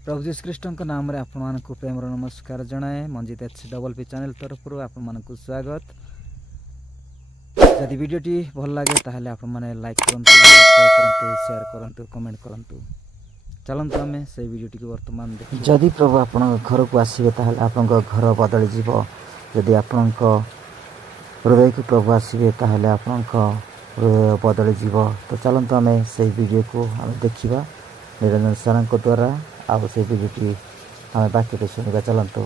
प्रभु जीशु ख्रीष्ट नाम आपण को प्रेम नमस्कार जनाए मंजित HPP चैनल तरफ आपण को स्वागत। जदि वीडियोटी भल लगे ताहले आपण माने लाइक करंतु, सब्सक्राइब करंतु, शेयर करंतु, कमेंट करंतु। चलंतु आमे से वीडियोटी को वर्तमान देखि। जदि प्रभु आपण घर को आसीबे ताहले आपण घर बदली जीवो। जदि आपण हृदय को प्रभु आसीबे ताहले आपण हृदय बदली जीवो। तो चलंतु आमे से वीडियो को आमे देखिबा निरंजन सारंग को द्वारा आउ से वीडियोटी आमे बाकी पे सुनिबा। चलंतु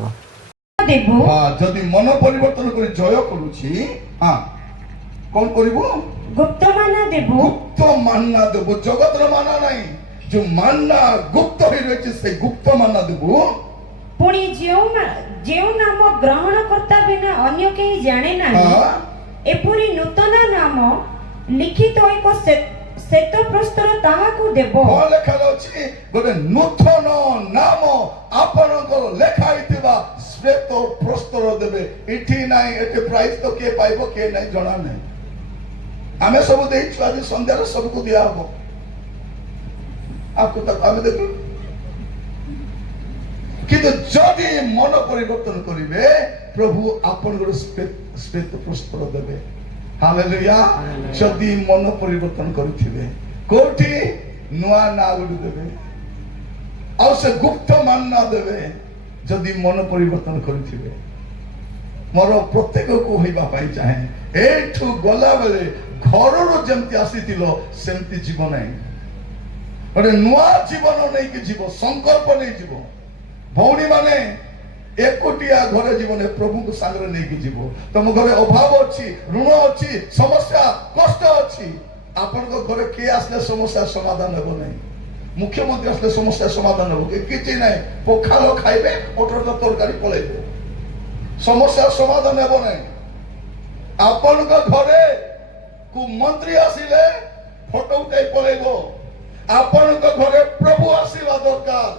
देबो जदि मन परिवर्तन कर जय करूची कौन करिवो? गुप्त माना देबो। गुप्त मानना देबो। जगत रो माना नहीं, जो मानना गुप्त होई रहछि से गुप्त मानना देबो। पुणी जेउ नाम ग्रहण करता बिना अन्य केही जाने नाही एपुरी नूतन नाम लिखित एक श्वेत प्रस्तर ताहाकू देबो। कोन लेखा अछि? गोटे नूतन नाम आपनको लेखा हितबा श्वेत प्रस्तर देबे। इठी नाही एते प्राइस तो के पाइबो के नाही जणा नाही। आमे सब देइछु आज संध्या रे सबको दिया हो। आपको तक आमे देखु किंतु जदि मन परिवर्तन करिवे प्रभु आपन गोटे श्वेत प्रस्तर देबे। हालेलुया। जदि मन परिवर्तन करिथिबे कोठी नुआ ना गुडी देबे और से गुप्त मानना देबे। जदि मन परिवर्तन करिथिबे मोर प्रत्येक को होइबा पाई चाहे एठु गला बेले घररो जेमति आसीतिलो सेमति जीवन नै ओरे नुआ जीवन नै कि जीव संकल्प नै जीव। भौणी माने एकोटिया घरे जीवन प्रभु को सागर नै कि जीव। तुम घरे अभाव अछि, ऋण अछि, समस्या कष्ट अछि। आपन को घरे के आसले समस्या समाधान हेबो नै। मुख्यमंत्री आसले समस्या समाधान हेबो कि किछि नै। पोखालो खाइबे ओटर तरकारी पळैबो, समस्या समाधान हेबो नै। आपन को घरे को मंत्री आसिले फोटो उठाई पळैबो। आपन को घरे प्रभु आसीबा दरकार।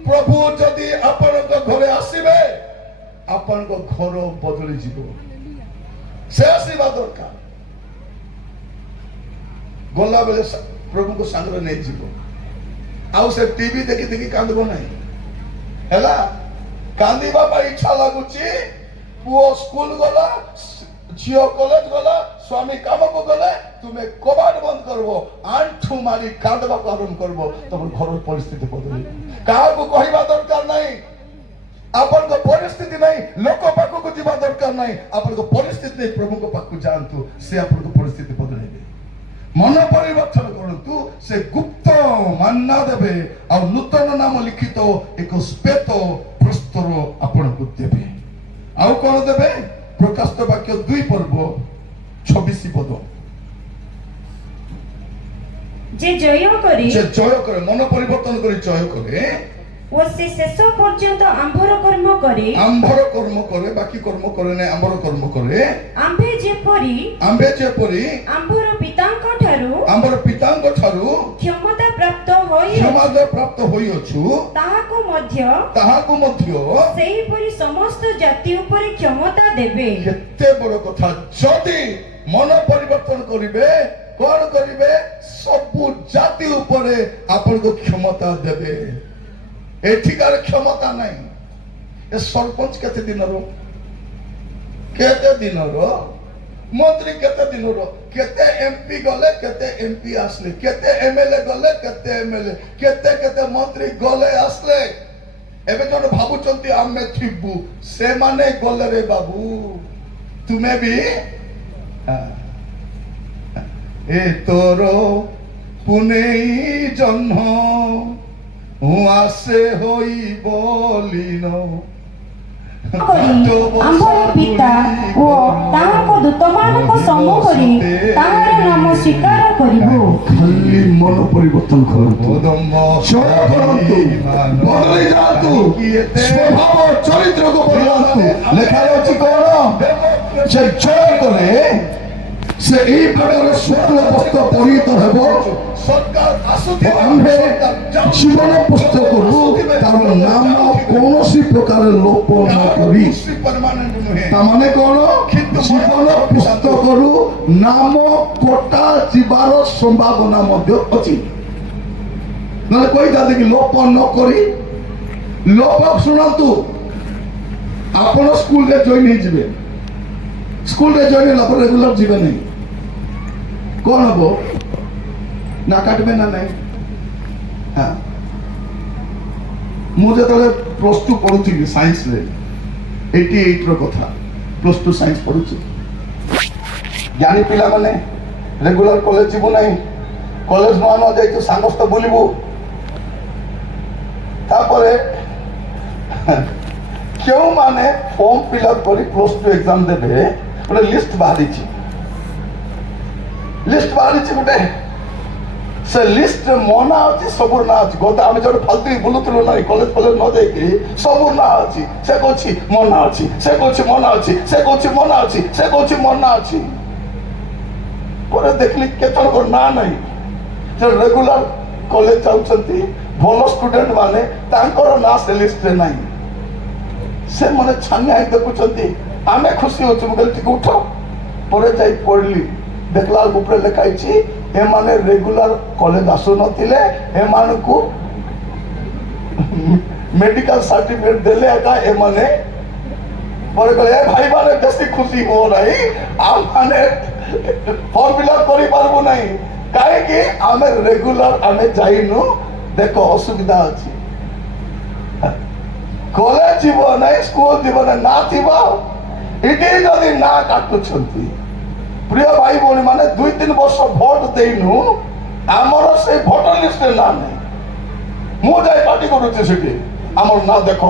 प्रभु जदि आपन को घरे आसीबे आपन को घर बदली जीवो। से आसीबा दरकार। गोला बेले प्रभु को संग नै जीवो। आउ से टीवी देखि देखि कांदबो नै हैला। कांदीबा पर इच्छा लागुची। पुओ स्कूल गला, झियो कॉलेज गला, स्वामी काम को गले तुम्हें कबाड़ बंद करबो, आंठू मारी कांदबा को आरंभ करबो। तब घर परिस्थिति बदली। काहा को कहिबा दरकार नहीं। आपन को परिस्थिति नहीं, लोक पाखो को जीवा दरकार नहीं। आपन को परिस्थिति नहीं, प्रभु को पाखो जानतु से आपन को परिस्थिति बदलेबे। मन परिवर्तन करतु से गुप्त मानना देबे और नूतन नाम लिखित एक श्वेत प्रस्तर आपन को देबे। आउ कोन देबे? प्रकाशित वाक्य 2 पर्व 26 पद। जे जय करे मन परिवर्तन करे जय करे ओ से शेष पर्यंत आंभर कर्म करे बाकी कर्म करे नै। आंभर कर्म करे आंभे जेपरी आंभर पितांक ठारू क्षमता प्राप्त होई अछु ताहाको मध्य सेही परि समस्त जाति ऊपर क्षमता देबे। केते बड़ कथा। जदि मन परिवर्तन करिवे कोन करिवे? सब जाति ऊपर आपन को क्षमता देबे। एठिकार क्षमता नहीं। ए सरपंच केते दिन रो, मंत्री केते दिन रो, केते एमपी गले, केते एमपी आसले, केते एमएलए गले, केते एमएलए, केते मंत्री गले आसले। एबे जोन भाबुचंती आमे थिबु से माने गले रे बाबू तुमे भी ए तोरो पुनेई जन्म आसे होई बोलिन आंभर पिता ओ ताहाको दूतमानक सम्मुखरे ताहार नाम स्वीकार करिबो। खाली मन परिवर्तन करतु, जय करतु, बदली जातु, स्वभाव चरित्र को बदलातु। लेखा अछि कोन? से जय करे से एई प्रकार शुक्ल पुस्तक परिहित हेबो। सरकार आसुथि आम्भे जीवन पुस्तक करू तार नाम कोनोसी प्रकार लोप न करी। परमानेंट नुहे ता माने कोन? जीवन पुस्तक करू नाम कोटा जीवार संभावना मध्य अछि। न कोई जाते कि लोप न करी ଲୋକ ଶୁଣନ୍ତୁ, ଆପଣ ସ୍କୁଲରେ ଜଏନ୍ ହେଇଯିବେ, ସ୍କୁଲରେ ଜଏନ୍ ହେଲା ପରେ ରେଗୁଲାର ଯିବେ ନାହିଁ, କଣ ହବ ନା କାଟବେ ନା ନାହିଁ? ହଁ, ମୁଁ ଯେତେବେଳେ +2 ପଢୁଥିଲି ସାଇନ୍ସରେ, 88 ର କଥା, +2 ସାଇନ୍ସ ପଢୁଛି, ଜ୍ଞାନୀ ପିଲାମାନେ ରେଗୁଲାର କଲେଜ ଯିବୁ ନାହିଁ, କଲେଜ ନୂଆ ନୂଆ ଯାଇଛୁ, ସାଙ୍ଗ ସହିତ ବୁଲିବୁ। ତାପରେ କେଉଁମାନେ ଫର୍ମ ଫିଲ୍ଅପ କରି +2 ଏକ୍ସାମ ଦେବେ, ଗୋଟେ ଲିଷ୍ଟ ବାହାରିଛି, ଗୋଟେ ସେ ଲିଷ୍ଟରେ ମୋ ନାଁ ଅଛି, ସବୁ ନାଁ ଅଛି। ଗତ ଆମେ ଯୋଉଠି ଫାଲତୁ ବୁଲୁଥିଲୁ ନାହିଁ, କଲେଜ ନ ଯାଇକି ସବୁ ନାଁ ଅଛି। ସେ କହୁଛି ମୋ ନାଁ ଅଛି, ସେ କହୁଛି ମୋ ନାଁ ଅଛି, ସେ କହୁଛି ମୋ ନାଁ ଅଛି, ସେ କହୁଛି ମୋ ନାଁ ଅଛି। ପରେ ଦେଖିଲି କେତେଜଣଙ୍କର ନାଁ ନାହିଁ, ଯେ ରେଗୁଲାର କଲେଜ ଯାଉଛନ୍ତି, ଭଲ ଷ୍ଟୁଡେଣ୍ଟ ମାନେ, ତାଙ୍କର ନାଁ ସେ ଲିଷ୍ଟରେ ନାହିଁ। ସେମାନେ ଛାନିଆ ହେଇ ଦେଖୁଛନ୍ତି, ଆମେ ଖୁସି ଅଛୁ। ମୁଁ କହିଲି ଟିକେ ଉଠ। ପରେ ଯାଇ ପଢିଲି, ଦେଖିଲା ବେଳକୁ ଉପରେ ଲେଖା ହେଇଛି ଏମାନେ ରେଗୁଲାର କଲେଜ ଆସୁନଥିଲେ, ଏମାନଙ୍କୁ ମେଡିକାଲ ସାର୍ଟିଫିକେଟ ଦେଲେ ଏକା ଏମାନେ। ପରେ କହିଲେ ଏ ଭାଇ ମାନେ ବେଶୀ ଖୁସି ହୁଅ ନାହିଁ, ଆମେ ଫର୍ମ ଫିଲ୍ଅପ କରିପାରିବୁ ନାହିଁ, କାହିଁକି ଆମେ ରେଗୁଲାର ଆମେ ଯାଇନୁ। ଦେଖ ଅସୁବିଧା ଅଛି, କଲେଜ ଯିବ ନାହିଁ, ସ୍କୁଲ ଯିବ ନାହିଁ, ନା ଥିବ ଏଠି ଯଦି ନା କାଟୁଛନ୍ତି। ପ୍ରିୟ ଭାଇ ଭଉଣୀ ମାନେ, 2-3 ବର୍ଷ ଭୋଟ ଦେଇନୁ, ଆମର ସେ ଭୋଟର ଲିଷ୍ଟରେ ନା ନାହିଁ। ମୁଁ ଯାଇ ପାର୍ଟି କରୁଛି ସେଠି, ଆମର ନା ଦେଖ,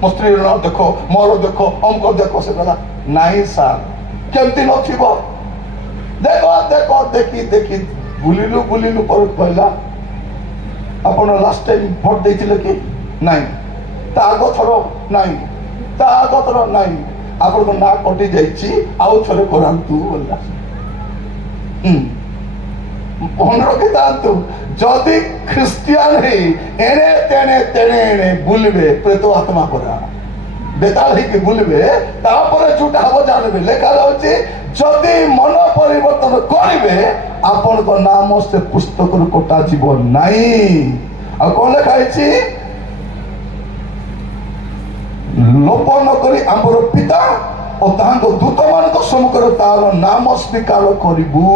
ମୋ ସ୍ତ୍ରୀର ନା ଦେଖ, ମୋର ଦେଖ, ଅମକ ଦେଖ। ସେ କହିଲା ନାଇଁ ସାର୍, କେମିତି ନଥିବ, ଦେଖ ଦେଖ। ଦେଖି ବୁଲିଲୁ ପରେ କହିଲା ଆପଣ ଲାଷ୍ଟ ଟାଇମ ଭୋଟ ଦେଇଥିଲେ କି? ନାଇଁ। ତା ଆଗ ଥର? ନାଇଁ। ତା ଆଗ ଥର? ନାଇଁ। ଆପଣଙ୍କ ନାଁ କଟି ଯାଇଛି, ଆଉ ଥରେ କରାନ୍ତୁ ବୋଲିଲା। ମନେ ରଖିଥାନ୍ତୁ, ଯଦି ଖ୍ରୀଷ୍ଟିଆନ ହେଇ ଏଣେ ତେଣେ ଏଣେ ବୁଲିବେ, ପ୍ରେତ ଆତ୍ମା ପରା ବେତାଳ ହେଇକି ବୁଲିବେ, ତାପରେ ଯୋଉଟା ହବ ଜାଣିବେ। ଲେଖା ଯାଉଛି ଯଦି ମନ ପରିବର୍ତ୍ତନ କରିବେ, ଆପଣଙ୍କ ନାମ ସେ ପୁସ୍ତକରୁ କଟାଯିବ ନାହିଁ। ଆଉ କଣ ଲେଖା ହେଇଛି? ଲୋପ ନ କରି ଆମର ପିତା ଓ ତାଙ୍କ ଦୂତମାନଙ୍କ ସମ୍ମୁଖରେ ତାର ନାମ ସ୍ୱୀକାର କରିବୁ।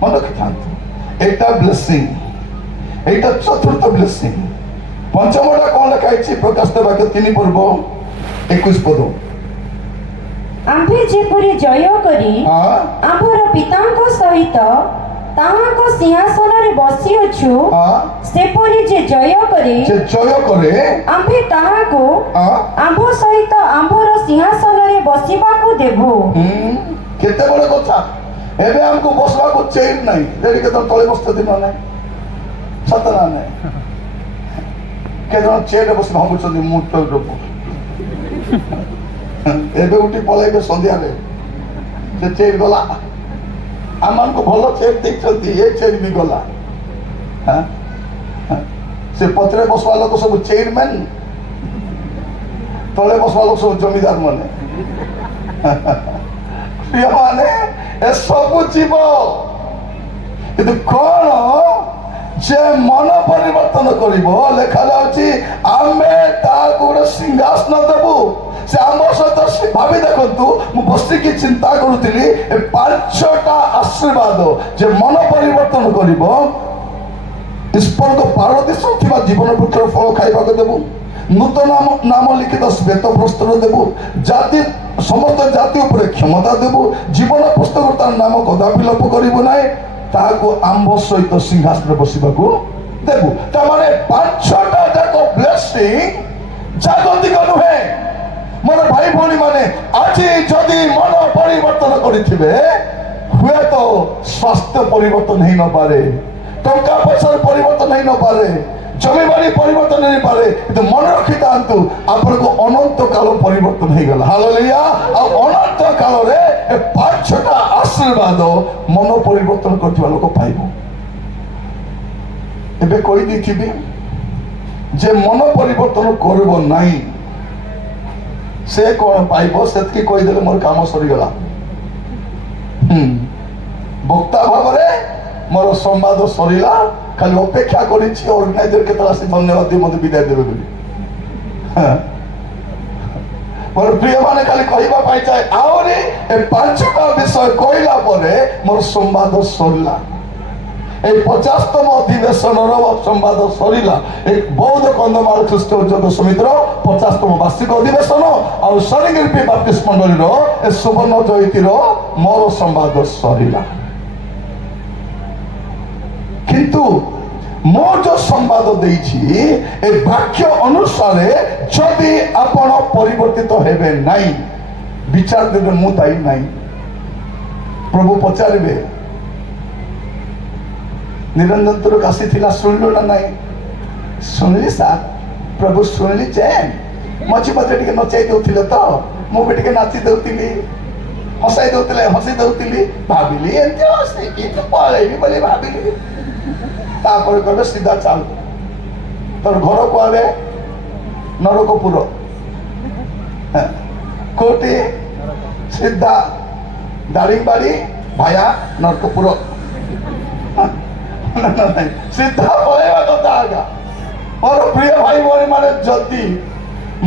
ମନେ ରଖିଥାନ୍ତୁ, ଏଇଟା ବ୍ଲେସିଂ, ଏଇଟା ଚତୁର୍ଥ ବ୍ଲେସିଂ। ପଞ୍ଚମଟା କଣ ଲେଖା ହେଇଛି? ପ୍ରକାଶ ବାକ୍ୟ 3:21 ପଦ। ଆମ୍ଭେ ଯେପରି ଜୟ କରି ଆମ୍ଭର ପିତାଙ୍କ ସହିତ ତାହାଙ୍କ ସିଂହାସନରେ ବସିଅଛୁ, ସେପରି ଯେ ଜୟ କରେ ଆମ୍ଭେ ତାହାକୁ ଆମ୍ଭ ସହିତ ଆମ୍ଭର ସିଂହାସନରେ ବସିବାକୁ ଦେବୁ। କେତେ ବଡ଼ କଥା! ଏବେ ଆମକୁ ବସବାକୁ ଚେୟାର ନାହିଁ, ରେଡି କେତେବେଳେ ତଳେ ବସୁଛନ୍ତି ନା ନାହିଁ? ସତ ନା ନାହିଁ? କେତେ ଜଣ ଚେୟାରରେ ବସି ଭାବୁଛନ୍ତି ମୁଁ ତ ଏବେ ଉଠି ପଳେଇବେ ସନ୍ଧ୍ୟାରେ, ସେ ଚେୟାର ଗଲା। ଆମମାନଙ୍କୁ ଭଲ ଚେୟାର ଦେଇଛନ୍ତି, ଏ ଚେୟାର ବି ଗଲା। ସେ ପଛରେ ବସବା ଲୋକ ସବୁ ଚେୟାରମ୍ୟାନ, ତଳେ ବସବା ଲୋକ ସବୁ ଜମିଦାର ମାନେ। ପ୍ରିୟମାନେ, ଏସବୁ ଯିବ, କିନ୍ତୁ କଣ ଯେ ମନ ପରିବର୍ତ୍ତନ କରିବ, ଲେଖା ଯାଉଛି ଆମେ ତାକୁ ଗୋଟେ ସିଂହାସନ ଦେବୁ। ସେ ଆମ ସହିତ ଭାବି ଦେଖନ୍ତୁ, ମୁଁ ବସିକି ଚିନ୍ତା କରୁଥିଲି ଏ 5ଟା ଆଶୀର୍ବାଦ ଯେ ମନ ପରିବର୍ତ୍ତନ କରିବ। ଈଶ୍ୱରଙ୍କ ପାରଦୀଶ ଥିବା ଜୀବନ ବୃକ୍ଷର ଫଳ ଖାଇବାକୁ ଦେବୁ, ନୂତନ ନାମ ଲିଖିତ ଶ୍ବେତ ବସ୍ତ୍ର ଦେବୁ, ଜାତି ସମସ୍ତ ଜାତି ଉପରେ କ୍ଷମତା ଦେବୁ, ଜୀବନ ପୁସ୍ତକରୁ ତାର ନାମ କଦାପି ଲୋପ କରିବୁ ନାହିଁ, ତାହାକୁ ଆମ୍ଭ ସହିତ ସିଂହାସନରେ ବସିବାକୁ ଦେବୁ। ତାମାନେ 5ଟା ଯାକ ବ୍ଲେସିଂ ଜାଗତିକ ନୁହେଁ। ମୋର ଭାଇ ଭଉଣୀ ମାନେ, ଆଜି ଯଦି ମନ ପରିବର୍ତ୍ତନ କରିଥିବେ, ହୁଏତ ସ୍ୱାସ୍ଥ୍ୟ ପରିବର୍ତ୍ତନ ହେଇନପାରେ, ଟଙ୍କା ପଇସାର ପରିବର୍ତ୍ତନ ହେଇନପାରେ, ଜମିବାଡ଼ି ପରିବର୍ତ୍ତନ ହେଇପାରେ, କିନ୍ତୁ ମନେ ରଖିଥାନ୍ତୁ ଆପଣଙ୍କ ଅନନ୍ତ କାଳ ପରିବର୍ତ୍ତନ ହେଇଗଲା। ହାଲେଲୁୟା। ଆଉ ଅନନ୍ତ କାଳରେ ଏ 5ଟା ଆଶୀର୍ବାଦ ମନ ପରିବର୍ତ୍ତନ କରିଥିବା ଲୋକ ପାଇବ। ଏବେ କହିଦେଇଥିବି ଯେ ମନ ପରିବର୍ତ୍ତନ କରିବ ନାହିଁ, ସେ କଣ ପାଇବ, ସେତିକି କହିଦେଲେ ମୋର କାମ ସରିଗଲା। ବକ୍ତା ଭାବରେ ମୋର ସମ୍ବାଦ ସରିଲା, ଖାଲି ଅପେକ୍ଷା କରିଛି ଅର୍ଗାନାଇଜର କେତେବେଳେ ଆସି ଧନ୍ୟବାଦ ଦେଇ ମତେ ବିଦାୟ ଦେବେ ବୋଲି। ମୋର ପ୍ରିୟ ମାନେ ଖାଲି କହିବା ପାଇଁ ଚାହେଁ ଆହୁରି ଏ 5ଟା ବିଷୟ କହିଲା ପରେ ମୋର ସମ୍ବାଦ ସରିଲା। এই 50ତମ ଅଧିବେଶନର ସମ୍ବାଦ ସରିଲା। এই ବୌଦ୍ଧ କନ୍ଧମାଳ ଖ୍ରୀଷ୍ଟ ଉଦ୍ୟୋଗ ସମିତିର 50ତମ ବାର୍ଷିକ ଅଧିବେଶନ ଆଉ ଶରଣଗିରି ବାପ୍ଟିଷ୍ଟ ମଣ୍ଡଳୀର ଏ ସୁବର୍ଣ୍ଣ ଜୟନ୍ତୀର ମୋର ସମ୍ବାଦ ସରିଲା। କିନ୍ତୁ ମୁଁ ଯୋଉ ସମ୍ବାଦ ଦେଇଛି ଏ ବାକ୍ୟ ଅନୁସାରେ ଯଦି ଆପଣ ପରିବର୍ତ୍ତିତ ହେବେ ନାହିଁ ବିଚାର ଦେବେ ମୁଁ ଦାୟୀ ନାହିଁ। ପ୍ରଭୁ ପଚାରିବେ ନିରଞ୍ଜନ ତୋର କାଶୀ ଥିଲା ଶୁଣିଲୁ ନା ନାହିଁ? ଶୁଣିଲି ସାର୍। ପ୍ରଭୁ ଶୁଣିଲି ଯେ ମଝି ମଝିରେ ଟିକେ ନଚାଇ ଦେଉଥିଲେ ତ ମୁଁ ବି ଟିକେ ନାଚି ଦେଉଥିଲି, ହସାଇ ଦେଉଥିଲେ ହସି ଦେଉଥିଲି, ଭାବିଲି ଏମିତି ହସିକି ପଳେଇବି ବୋଲି ଭାବିଲି। ତାପରେ କହିବେ ସିଧା ଚାଲ, ତୋର ଘର କୁଆଡ଼େ? ନରକପୁର। କୋଉଠି? ସିଧା ଦାରିଙ୍ଗବାଡ଼ି ଭାୟା ନରକପୁର। ସିଧା ପଳେଇବା କଥା ଆଜ୍ଞା। ମୋର ପ୍ରିୟ ଭାଇ ଭଉଣୀ ମାନେ ଯଦି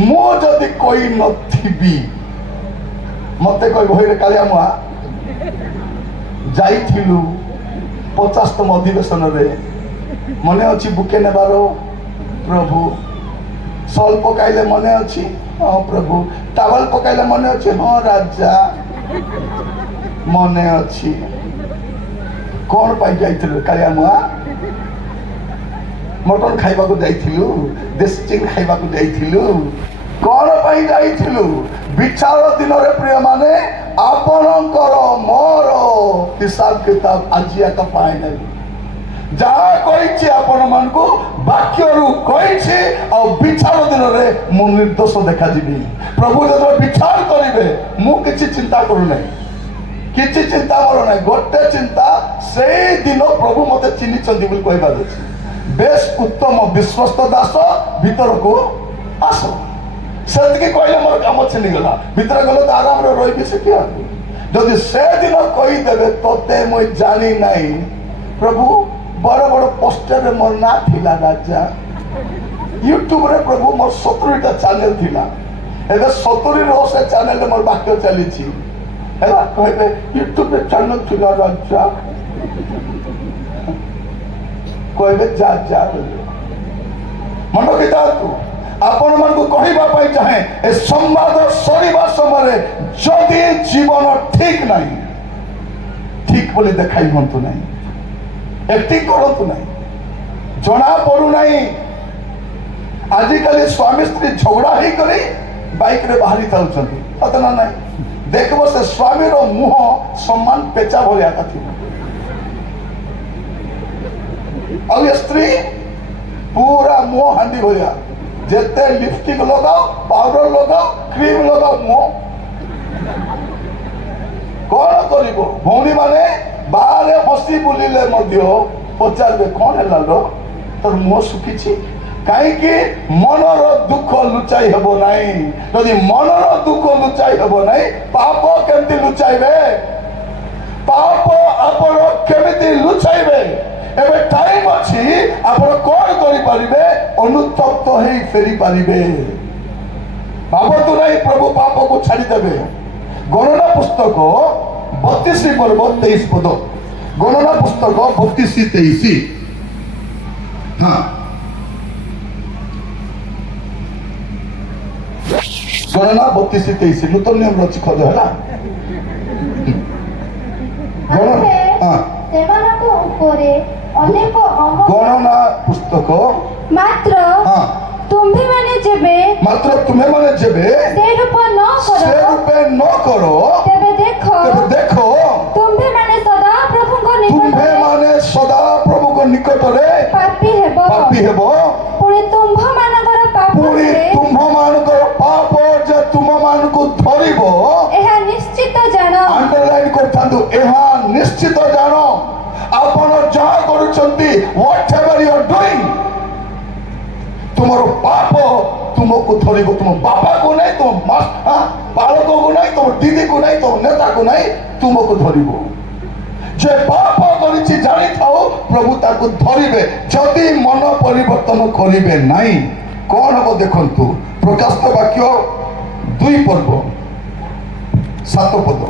ମୁଁ ଯଦି କହି ନଥିବି ମତେ କହିବ ହଇରେ କାଳିଆ ମୁଆ ଯାଇଥିଲୁ 50ତମ ଅଧିବେଶନରେ ମନେ ଅଛି ବୁକେ ନେବାର? ପ୍ରଭୁ ସଲ୍ ପକାଇଲେ ମନେ ଅଛି? ହଁ ପ୍ରଭୁ। ଟାୱେଲ ପକାଇଲେ ମନେ ଅଛି? ହଁ ରାଜା ମନେ ଅଛି। କଣ ପାଇଁ ଯାଇଥିଲୁ କାଳିଆ ମୁଆ? ମଟନ ଖାଇବାକୁ ଯାଇଥିଲୁ? ଦେଶୀ ଚିକେନ ଖାଇବାକୁ ଯାଇଥିଲୁ? କଣ ପାଇଁ ଯାଇଥିଲୁ? ବିଚାର ଦିନରେ ପ୍ରିୟ ମାନେ ଆପଣଙ୍କର ମୋର ହିସାବ କିତାବ ଆଜି ଏକା ପାଇନେଲି। ଯାହା କହିଛି ଆପଣ ମାନଙ୍କୁ ବାକ୍ୟରୁ କହିଛି ଆଉ ବିଚାର ଦିନରେ ମୁଁ ନିର୍ଦ୍ଦୋଷ ଦେଖାଯିବି। ପ୍ରଭୁ ଯେତେବେଳେ ବିଚାର କରିବେ ମୁଁ କିଛି ଚିନ୍ତା କରୁନାହିଁ, କିଛି ଚିନ୍ତା ମୋର ନାହିଁ। ଗୋଟେ ଚିନ୍ତା ସେଇ ଦିନ ପ୍ରଭୁ ମତେ ଚିହ୍ନିଛନ୍ତି ବୋଲି କହିବାର ଅଛି। ବେଶ ଉତ୍ତମ ବିଶ୍ୱସ୍ତ ଦାସ ଭିତରକୁ ଆସ, ସେତିକି କହିଲେ ମୋର କାମ ଛିଣ୍ଡିଗଲା। ଭିତରେ ଗଲେ ତ ଆରାମରେ ରହିବି ସେଠି। ଯଦି ସେଦିନ କହିଦେବେ ତତେ ମୁଁ ଜାଣି ନାହିଁ, ପ୍ରଭୁ ବଡ଼ ବଡ଼ ପୋଷ୍ଟରରେ ମୋର ନାଁ ଥିଲା ରାଜା। ୟୁଟ୍ୟୁବରେ ପ୍ରଭୁ ମୋର 70ଟା ଚ୍ୟାନେଲ ଥିଲା, ଏବେ 70ର ସେ ଚ୍ୟାନେଲରେ ମୋର ବାକ୍ୟ ଚାଲିଛି। ହେଲା କହିବେ ୟୁଟ୍ୟୁବରେ ଚ୍ୟାନେଲ ଥିଲା ରାଜା, କହିବେ ଯା ଯା। ମନ ରଖିଥାନ୍ତୁ, ଆପଣ ମାନଙ୍କୁ କହିବା ପାଇଁ ଚାହେଁ ଏ ସମ୍ବାଦ ସରିବା ସମୟରେ ଯଦି ଜୀବନ ଠିକ ନାହିଁ, ଠିକ ବୋଲି ଦେଖାଇ ହୁଅନ୍ତୁ ନାହିଁ, ଏକ୍ଟିଂ କରନ୍ତୁ ନାହିଁ, ଜଣା ପଡୁନାହିଁ। ଆଜିକାଲି ସ୍ୱାମୀ ସ୍ତ୍ରୀ ଝଗଡ଼ା ହେଇକରି ବାଇକରେ ବାହାରି ଯାଉଛନ୍ତି, ସତ ନା ନାହିଁ? ଦେଖିବ ସେ ସ୍ୱାମୀର ମୁହଁ ସମାନ ପେଚା ଭଳିଆ ଥିବ, ଆଉ ଏ ସ୍ତ୍ରୀ ପୁରା ମୁହଁ ହାଣ୍ଡି ଭଳିଆ। ଯେତେ ଲିପଷ୍ଟିକ ଲଗାଅ, ପାଉଡର ଲଗାଅ, କ୍ରିମ ଲଗାଅ, ମୁହଁ କଣ କରିବ? ଭଉଣୀ ମାନେ ବାହାରେ ହସି ବୁଲିଲେ ମଧ୍ୟ ପଚାରିବେ କଣ ହେଲା ଲୋ ତୋର ମୁହଁ ଶୁଖିଛି? କାହିଁକି? ମନର ଦୁଃଖ ଲୁଚାଇ ହେବ ନାହିଁ। ଯଦି ମନର ଦୁଃଖ ଲୁଚାଇ ହେବ ନାହିଁ, ପାପ କେମିତି ଲୁଚାଇବେ? ପାପ ଆପଣ କେମିତି ଲୁଚାଇବେ? ଏବେ ଟାଇମ ଅଛି, ଆପଣ କଣ କରିପାରିବେ? ଅନୁତପ୍ତ ହେଇ ଫେରି ପାରିବେ। ଭାବନ୍ତୁ ନାହିଁ ପ୍ରଭୁ ପାପକୁ ଛାଡ଼ିଦେବେ। ଗଣନା ପୁସ୍ତକ 32 ପର୍ବ 23 ପଦ। ଗଣନା ପୁସ୍ତକ 32:23। ହଁ, ଗଣନା 32:23 ନୂତନ ନିୟମର ଅଛି ଖୋଜ ହେଲା। ସେମାନଙ୍କ ଉପରେ ଅନେକ ଗଣନା ପୁସ୍ତକ ମାତ୍ର ତୁମ୍ଭେମାନେ ଯେବେ ସେ ରୂପେ ନ କର ତେବେ ଦେଖ ତୁମ୍ଭେମାନେ ସଦା ପ୍ରଭୁଙ୍କ ନିକଟରେ ପାପୀ ହେବ। ପୁଣି ତୁମ୍ଭମାନଙ୍କର ପାପ ଯେ ତୁମମାନଙ୍କୁ ଧରିବ, ଏହା ନିଶ୍ଚିତ ଜାଣ। ଅଣ୍ଡରଲାଇନ୍ କରିଥାନ୍ତୁ, ଏହା ନିଶ୍ଚିତ ଜାଣ। ଆପଣ ଯାହା କରୁଛନ୍ତି, whatever you are doing, ତୁମର ପାପ ତୁମକୁ ଧରିବ। ତୁମ ବାପାକୁ ନାହିଁ, ତୁମ ପାଳକକୁ ନାହିଁ, ତୁମ ଦିଦିକୁ ନାହିଁ, ତୁମ ନେତାକୁ ନାହିଁ, ତୁମକୁ ଧରିବ। যে পাপ করেছি জানিথাও প্রভু তাকে ধরিবে যদি মন পরিবর্তন করিবে নাই। कौन हम देखु प्रकाशित वाक्य 2 पर्व 7 पद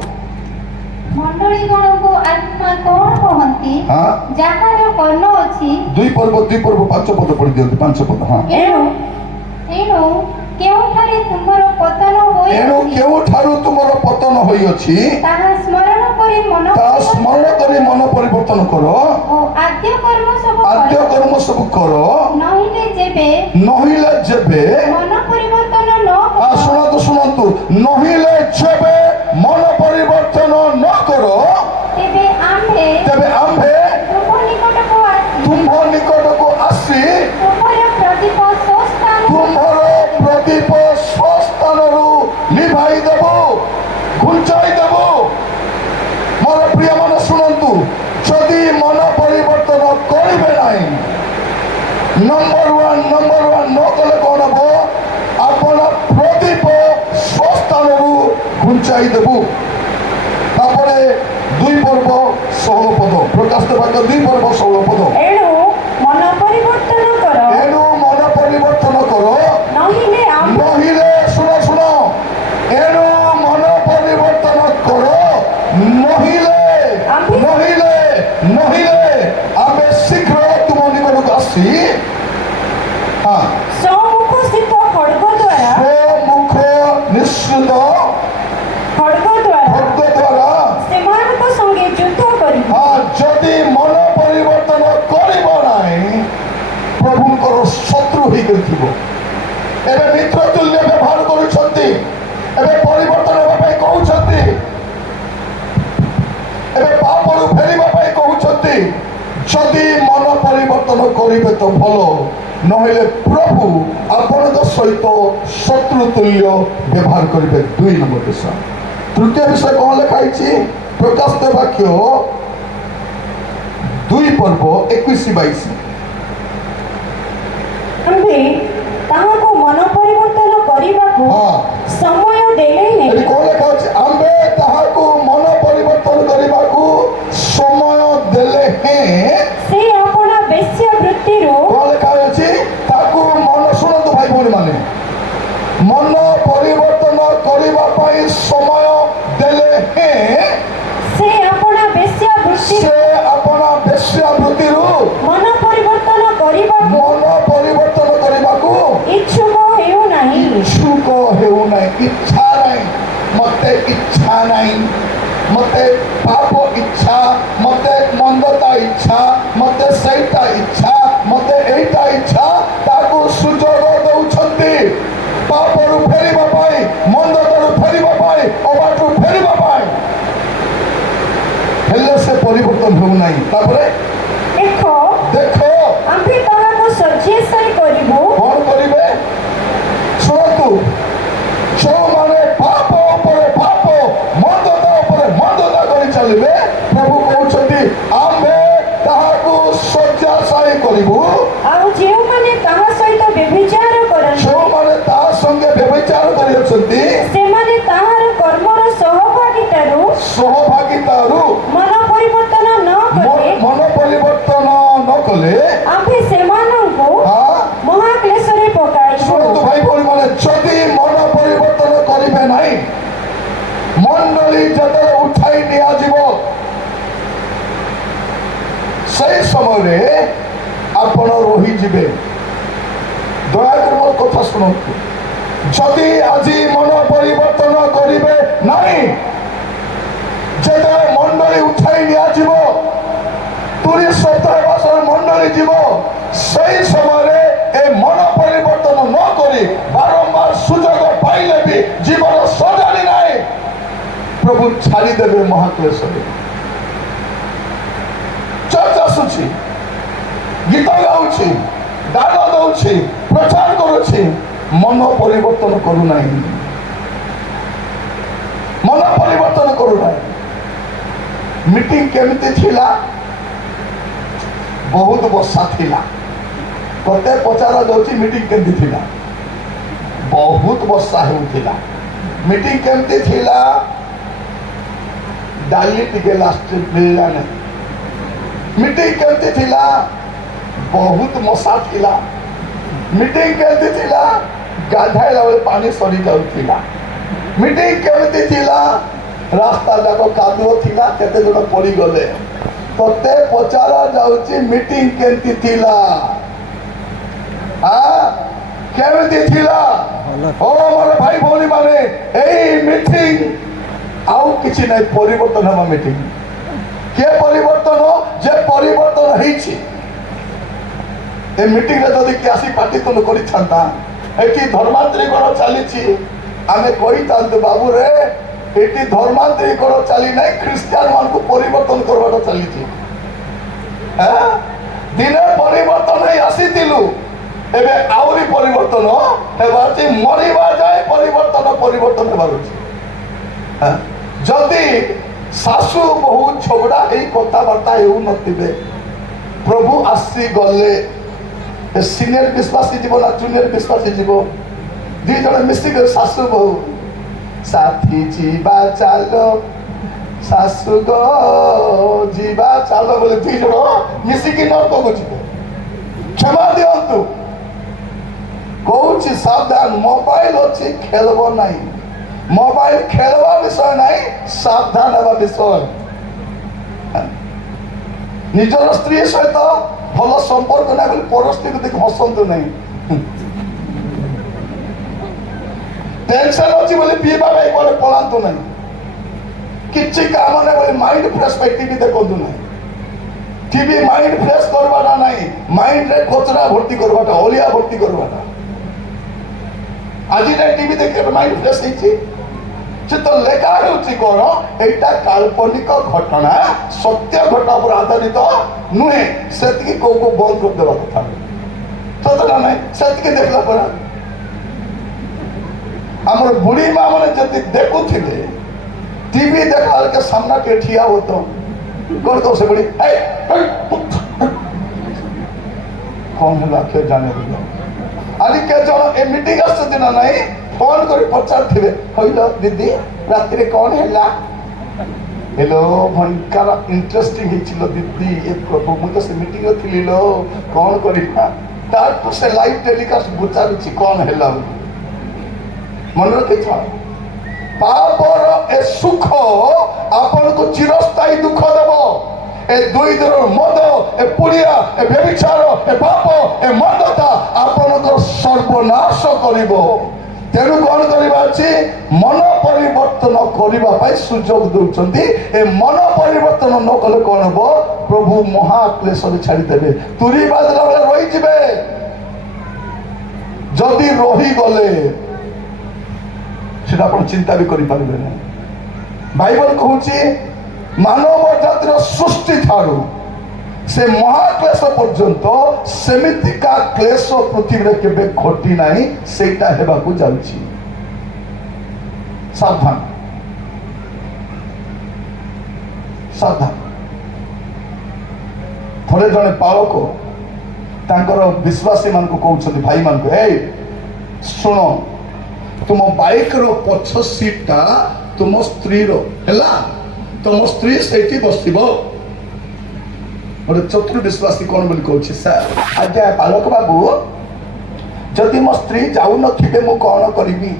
मंडली गण को आत्मा कौन कहती हाँ जाकर कर्ण अछि 2 पर्व 5 पद पढ़ी दियंतु 5 पद हाँ एणु केउठारे तुमर पतन होई एणु केउठारु तुमर पतन होई अछि ताहा स्मरण करी मन परिवर्तन करो ओ आद्य कर्म सब करो नहिले जेबे मन परिवर्तन न शुणतु नहिले जेबे मन परिवर्तन न करो तेबे आम्भे तुम निकट को आसी तुम्हार प्रदीप स्वस्थानरू निभाई देबो घुंचाई देबो मोर प्रिय मन शुणतु जदि मन परिवर्तन करिबे नाही नंबर वन न कले कौन हम अपन प्रदीप स्वस्थानरू घुंचाई देबो तापरे 2 पर्व 16 पद प्रकाशित वाक्य 2 पर्व 16 पद एणु मन परिवर्तन करो नहिले शुण एणु मन परिवर्तन करो नहिले आमे शीघ्र तुम निकट आसी हाँ सम्मुख स्थित खड्ग द्वारा निश्चित खड्ग द्वारा सेମାନଙ୍କ संगे युद्ध करी हाँ जदि मन परिवर्तन करिब नाही प्रभुंकर शत्रु ही करथिबो एबे मित्र तुल्य व्यवहार करूछंती एबे परिवर्तन हेबा पई कहउछंती एबे पापरु फेरिबा पई कहउछंती जदि मन परिवर्तन करिबे तो भलो नहेले प्रभु आपनक सहित शत्रु तुल्य व्यवहार करिबे 2 नंबर विषय तृतीय विषय कौन लिखाई प्रकाशित वाक्य 2 पर्व 21-22 आम्भे ताहाको मन परिवर्तन करिबाको हाँ। समय देले एटी हे कौन लिखाई आम्बे ताहाको मन परिवर्तन करिबाको समय देले हैं से अपना बेश्या वृत्तिरो कौन लिखाई अछि ताको मन शुणतु भाई भौणी माने मन परिवर्तन करिबा पई समय देले हैं से अपना बेश्या वृत्ति से अपना वेश्यावृत्तिरू मन परिवर्तन करिबाको इच्छुक हेउ नाही इच्छा नहीं मते इच्छा नहीं मते पाप इच्छा मते मंदता इच्छा मते सैता इच्छा मते एटा इच्छा ताको सुजोग दउछंती पापरु फेरिबा पाई मंदतारु फेरिबा पाई अबाटु फेरिबा पाई हेले से परिवर्तन हो नहीं तापरे देखो आम्भे ताहाको सजेसाई करिबो कौन करिबे शुणतु जो माने पाप उपरे पाप मंदता उपरे मंदता करि चलिबे प्रभु कहउछंती आम्भे ताहाको सज्जासाई करिबु आउ जेउ माने ताहा सहित व्यभिचार करन जो माने ताहा संगे व्यभिचार करियछंती से माने ताहार कर्मर सहभागितारू मन परिवर्तन न कले मन परिवर्तन न कले आम्भे सेमानंकु हाँ महाक्लेशरे पकाइबु शुणतु भाई भौणी माने जदि मन परिवर्तन करिबे नाही मंडली जते उठाई निया जीवो सही समय रे आपण रही जिबे दया कर मोर कथा शुणतु जदि आज मन परिवर्तन करिबे नाही जते मंडली उठाई निया जीवो तुरी सप्ताह बासर मंडली जीवो सही समय रे ए मन परिवर्तन न करी बारंबार सुजोग पाइले भी जीवन सजानी नाही प्रभु छाड़ी देवे महाक्लेश चर्च आसुची गीत गाउची दान दउची प्रचार करुची मन परिवर्तन करू नाही मन परिवर्तन करू नाही मीटिंग केमिति थिला बहुत वर्षा थिला कते पचारा जाउची मीटिंग केमिति थिला बहुत वर्षा हेउथिला मीटिंग केमिति थिला डाली टिके लास्ट मिलला नहीं मीटिंग केमिति थिला बहुत मशा थिला ମିଟିଂ କେମିତି ଥିଲା? ଗାଧୋଇଲା ବେଳେ ପାଣି ସରି ଯାଉଥିଲା। ମିଟିଂ କେମିତି ଥିଲା? ରାସ୍ତା ଯାକ କାଦୁଅ ଥିଲା, କେତେ ଜଣ ପଡ଼ିଗଲେ। ତତେ ପଚରା ଯାଉଛି ମିଟିଂ କେମିତି ଥିଲା? କେମିତି ଥିଲା? ଓ ମୋର ଭାଇ ଭଉଣୀ ମାନେ, ଏଇ ମିଟିଂ ଆଉ କିଛି ନାହିଁ, ପରିବର୍ତ୍ତନ ହେବା ମିଟିଂ। କିଏ ପରିବର୍ତ୍ତନ? ଯେ ପରିବର୍ତ୍ତନ ହେଇଛି। ଏ ମିଟିଂରେ ଯଦି କିଏ ଆସି ପାଟିତୁଣ୍ଡ କରିଥାନ୍ତା, ଏଠି ଧର୍ମାନ୍ତରୀକରଣ ଚାଲିଛି, ଆମେ କହିଥାନ୍ତୁ ବାବୁରେ ଏଠି ଧର୍ମାନ୍ତରୀକରଣ ଚାଲି ନାହିଁ, ଖ୍ରୀଷ୍ଟିଆନ ମାନଙ୍କୁ ପରିବର୍ତ୍ତନ କରିବାର ଚାଲିଛି। ଦିନେ ପରିବର୍ତ୍ତନ ହେଇ ଆସିଥିଲୁ, ଏବେ ଆହୁରି ପରିବର୍ତ୍ତନ ହେବାର ଅଛି। ମରିବା ଯାଏ ପରିବର୍ତ୍ତନ ହେବାର ଅଛି। ଯଦି ଶାଶୁ ବହୁ ଝଗଡ଼ା ହେଇ କଥାବାର୍ତ୍ତା ହେଉନଥିବେ, ପ୍ରଭୁ ଆସିଗଲେ ସିନିୟର ବିଶ୍ୱାସୀ ଯିବ ନା ଜୁନିୟର ବିଶ୍ୱାସୀ ଯିବ? ଦି ଜଣ ମିଶିକି ଶାଶୁ ବହୁ ସାଥି ଯିବା ଚାଲ, ଶାଶୁ ଗ ଯିବା ଚାଲ ବୋଲି ଦି ଜଣ ମିଶିକି ନରକକୁ ଯିବେ। କ୍ଷମା ଦିଅନ୍ତୁ, କହୁଛି ସାବଧାନ, ମୋବାଇଲ ଅଛି ଖେଳିବ ନାହିଁ। ମୋବାଇଲ ଖେଳିବା ବିଷୟ ନାହିଁ, ସାବଧାନ ହେବା ବିଷୟ। ନିଜର ସ୍ତ୍ରୀ ସହିତ ଭଲ ସମ୍ପର୍କ ନାହିଁ ବୋଲି ପର ସ୍ତ୍ରୀକୁ ଦେଖି ହସନ୍ତୁ ନାହିଁ। ଟେନସନ ଅଛି ବୋଲି ପିଇବା ପାଇଁ କୁଆଡ଼େ ପଳାନ୍ତୁ ନାହିଁ। କିଛି କାମ ନାହିଁ ବୋଲି ମାଇଣ୍ଡ ଫ୍ରେଶ ପାଇଁ ଟିଭି ଦେଖନ୍ତୁ ନାହିଁ। ଟିଭି ମାଇଣ୍ଡ ଫ୍ରେଶ କରିବାଟା ନାହିଁ, ମାଇଣ୍ଡରେ କଚରା ଭର୍ତ୍ତି କରିବାଟା, ଅଳିଆ ଭର୍ତ୍ତି କରିବାଟା। ଆଜି ଯାଏ ଟିଭି ଦେଖିବା ମାଇଣ୍ଡ ଫ୍ରେଶ ହେଇଛି। ସେ ତ ଲେଖା ହେଉଛି କ'ଣ? ଏଇଟା କାଳ୍ପନିକ ଘଟଣା, ସତ୍ୟ ଘଟଣା ଉପରେ ଆଧାରିତ ନୁହେଁ। ସେତିକି କୋଉ କୋଉ ବନ୍ଦ କରିଦେବା କଥା, ସତଟା ନାହିଁ। ସେତିକି ଦେଖିଲା ପରେ ଆମର ବୁଢ଼ୀ ମା ମାନେ ଯଦି ଦେଖୁଥିଲେ, ଟିଭି ଦେଖିଲା ବେଳକେ ସାମ୍ନା ଟିକେ ଠିଆ ହତ କ'ଣ କର ସେ ବୁଢ଼ୀ କ'ଣ ହେଲା କିଏ ଜାଣେ। ଆଜି କେ ଜଣ ଏ ମିଟିଂ ଆସୁଛନ୍ତି ନା ନାହିଁ, ଫୋନ କରି ପଚାରୁଥିବେ, କହିଲ ଦିଦି ରାତିରେ କ'ଣ ହେଲା? ହେଲୋ ଭୟଙ୍କର ଇଣ୍ଟରେଷ୍ଟିଂ ହେଇছিল ଦିଦି, ଏ ପ୍ରଭୁ ମୁଁ ତ ସେ ମିଟିଂରେ ଥିଲି ଲୋ, କ'ଣ କରିବା? ତାଠୁ ସେ ଲାଇଭ୍ ଟେଲିକାଷ୍ଟ ବୁଝାରୁଛି କ'ଣ ହେଲା ବୋଲି। ମନେ ରଖିଛ, ପାପର ଏ ସୁଖ ଆପଣଙ୍କୁ ଚିରସ୍ଥାୟୀ ଦୁଃଖ ଦେବ। ଏ ଦୁଇ ଦିନ ମଦ, ଏ ପୁଡ଼ିଆ, ଏ ବ୍ୟଭିଚାର, ଏ ପାପ, ଏ ମନ୍ଦତା ଆପଣଙ୍କର ସର୍ବନାଶ କରିବ। ତେଣୁ କ'ଣ କରିବା ଅଛି? ମନ ପରିବର୍ତ୍ତନ କରିବା ପାଇଁ ସୁଯୋଗ ଦେଉଛନ୍ତି। ଏ ମନ ପରିବର୍ତ୍ତନ ନ କଲେ କ'ଣ ହବ? ପ୍ରଭୁ ମହାକ୍ଲେଶରେ ଛାଡ଼ିଦେବେ, ତୁରି ବାଜିଲା ବେଳେ ରହିଯିବେ। ଯଦି ରହିଗଲେ ସେଟା ଆପଣ ଚିନ୍ତା ବି କରିପାରିବେ ନାହିଁ। ବାଇବଲ କହୁଛି ମାନବ ଜାତିର ସୃଷ୍ଟି ଠାରୁ ସେ ମହାକ୍ଲେଶ ପର୍ଯ୍ୟନ୍ତ ସେମିତିକା କ୍ଲେଶ ପୃଥିବୀରେ କେବେ ଘଟି ନାହିଁ, ସେଇଟା ହେବାକୁ ଯାଉଛି। ସାବଧାନ, ସାବଧାନ। ଥରେ ଜଣେ ପାଳକ ତାଙ୍କର ବିଶ୍ୱାସୀ ମାନଙ୍କୁ କହୁଛନ୍ତି, ଭାଇମାନଙ୍କୁ, ଏଇ ଶୁଣ, ତୁମ ବାଇକର ପଛ ସିଟଟା ତୁମ ସ୍ତ୍ରୀର ହେଲା, ତୁମ ସ୍ତ୍ରୀ ସେଇଠି ବସିବ। ଗୋଟେ ଚତୁର ବିଶ୍ୱାସୀ କ'ଣ ବୋଲି କହୁଛି, ସାର୍ ଆଜ୍ଞା ପାଲକ ବାବୁ, ଯଦି ମୋ ସ୍ତ୍ରୀ ଯାଉନଥିବେ ମୁଁ କ'ଣ କରିବି?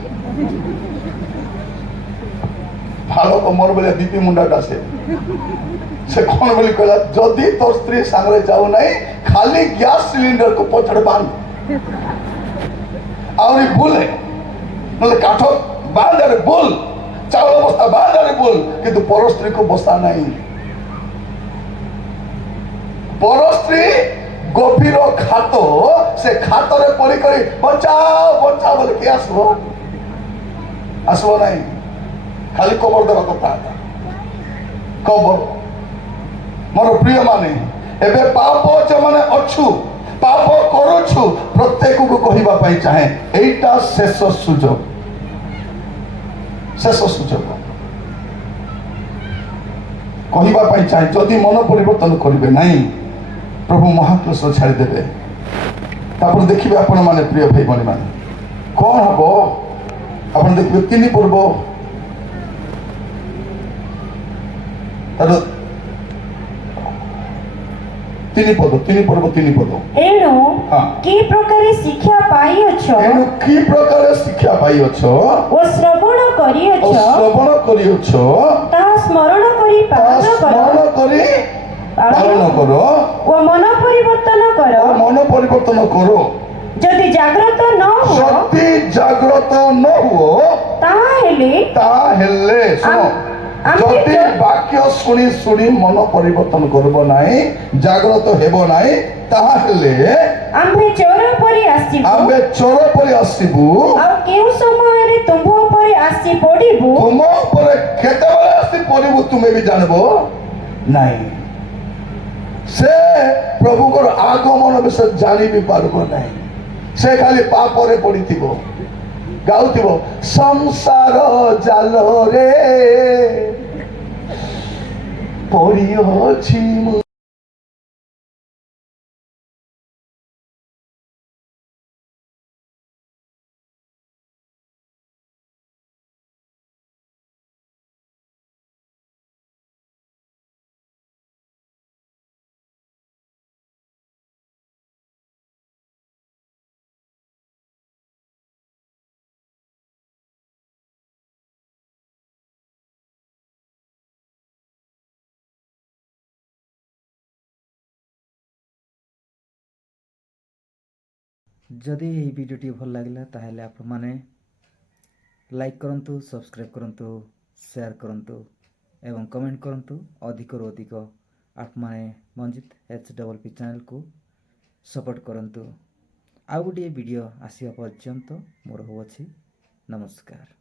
ପାଲକ ମୋର ବେଳେ ବିପି ମୁଣ୍ଡଟା ସେ କ'ଣ ବୋଲି କହିଲା, ଯଦି ତୋ ସ୍ତ୍ରୀ ସାଙ୍ଗରେ ଯାଉନାହିଁ, ଖାଲି ଗ୍ୟାସ ସିଲିଣ୍ଡରକୁ ପଛରେ ବାନ୍ଧ, ଆହୁରି ବୁଲେ, ନହେଲେ କାଠ ବାନ୍ଧରେ ବୁଲ, ଚାଉଳ ବସ୍ତା ବାନ୍ଧରେ ବୁଲ, କିନ୍ତୁ ପର ସ୍ତ୍ରୀକୁ ବସା ନାହିଁ। ପର ସ୍ତ୍ରୀ ଗଭୀର ଖାତ, ସେ ଖାତରେ ପଡ଼ି କରି ବଞ୍ଚାଅ ବଞ୍ଚାଅ ବୋଲି କିଏ ଆସିବ? ଆସିବ ନାହିଁ। ଖାଲି କବର ଦେବା କଥା। କବର। ମୋର ପ୍ରିୟ ମାନେ, ଏବେ ପାପ ଯେଉଁମାନେ ଅଛୁ, ପାପ କରୁଛୁ, ପ୍ରତ୍ୟେକକୁ କହିବା ପାଇଁ ଚାହେଁ, ଏଇଟା ଶେଷ ସୁଯୋଗ, ଶେଷ ସୁଯୋଗ କହିବା ପାଇଁ ଚାହେଁ। ଯଦି ମନ ପରିବର୍ତ୍ତନ କରିବେ ନାହିଁ, ପ୍ରଭୁ ମହାକ୍ଲେଶ ଛାଡ଼ିଦେବେ। ତାପରେ ଦେଖିବେ ଆପଣ ମାନେ, ପ୍ରିୟ ଭାଇ ଭଉଣୀ ମାନେ, କ'ଣ ହବ? ଆପଣ ଦେଖିବେ 3 ପର୍ବ, ତିନି ପର୍ବ ତିନି ପଦ ଏଣୁ ହଁ। କି ପ୍ରକାର ଶିକ୍ଷା ପାଇଅଛ ଏଣୁ କି ପ୍ରକାର ଶିକ୍ଷା ପାଇଅଛ ଓ ଶ୍ରବଣ ଓ କରିଅଛ ଶ୍ରବଣ କରିଅଛ ତାହା ସ୍ମରଣ କରି ତାହା ପାଳନ କର ସ୍ମରଣ କରି ପାଳନ କର ଓ ମନ ପରିବର୍ତ୍ତନ କର ଓ ମନ ପରିବର୍ତ୍ତନ କର। ଯଦି ଜାଗ୍ରତ ନ ହୁଅ ଯଦି ଜାଗ୍ରତ ନ ହୁଅ ତାହେଲେ ଶୁଣ ଯଦି ବାକ୍ୟ ଶୁଣି ଶୁଣି ମନ ପରିବର୍ତ୍ତନ କରିବ ନାହିଁ ଜାଗ୍ରତ ହେବ ନାହିଁ ତାହେଲେ ଆମ୍ଭେ ଚୋର ପରି ଆସିବୁ ଆମେ ଚୋର ପରି ଆସିବୁ। ଆଉ କେଉଁ ସମୟରେ ତୁମ୍ଭ ଉପରେ ଆସି ପଡ଼ିବୁ ତୁମ ଉପରେ କେତେବେଳେ ଆସି ପଡ଼ିବୁ ତୁମେ ବି ଜାଣିବ ନାହିଁ। ସେ ପ୍ରଭୁଙ୍କର ଆଗମନ ବିଷୟ ଜାଣି ବି ପାରିବ ନାହିଁ। ସେ ଖାଲି ପାପରେ ପଡ଼ିଥିବ ଗାଉଥିବ ସଂସାର ଜାଲରେ ପଡ଼ିଅଛି ମୁଁ। ଯଦି ଏହି ଭିଡ଼ିଓଟି ଭଲ ଲାଗିଲା ତାହେଲେ ଆପଣମାନେ ଲାଇକ୍ କରନ୍ତୁ, ସବସ୍କ୍ରାଇବ୍ କରନ୍ତୁ, ସେୟାର କରନ୍ତୁ ଏବଂ କମେଣ୍ଟ କରନ୍ତୁ। ଅଧିକରୁ ଅଧିକ ଆପଣମାନେ ମଞ୍ଜିତ HPP ଚ୍ୟାନେଲକୁ ସପୋର୍ଟ କରନ୍ତୁ। ଆଉ ଗୋଟିଏ ଭିଡ଼ିଓ ଆସିବା ପର୍ଯ୍ୟନ୍ତ ମୋର ହେଉଛି ନମସ୍କାର।